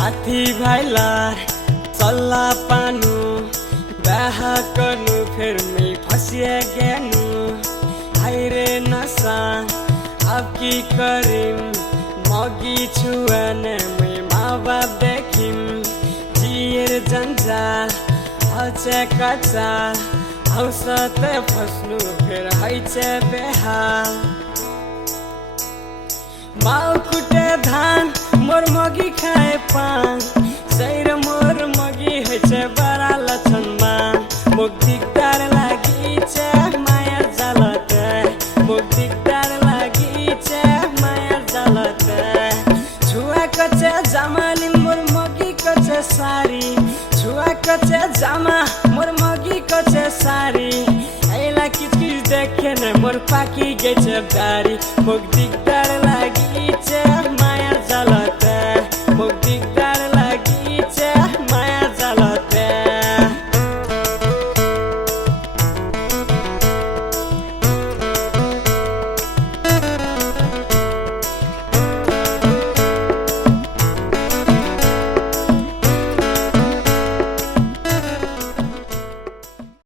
साथी भाइलार सल्लाह पानु बिहा गर्नु फेर मै फसिया ज्ञानु आइरे नसा अब की करिम मगी छुआने मै माँ बाप देखिम जिएर जन्जाल हचे कचाल औसते फस्नु फेर हैचे बेहाल माउ कुटे धान मोर मगी खाए पान सैर मोर मगी हैचे बड़ा लछनमा मुख दिगदार लागि छे माया जालते मुख दिगदार लागि छे माया जालते छुआ कचे जामाली मोर मगी कचे सारी छुआ कचे जामा मोर मगी कचे सारी एला किच किच देखे न मोर पाकी गेचे बारी मुख दिगदार लागि छे माया जालते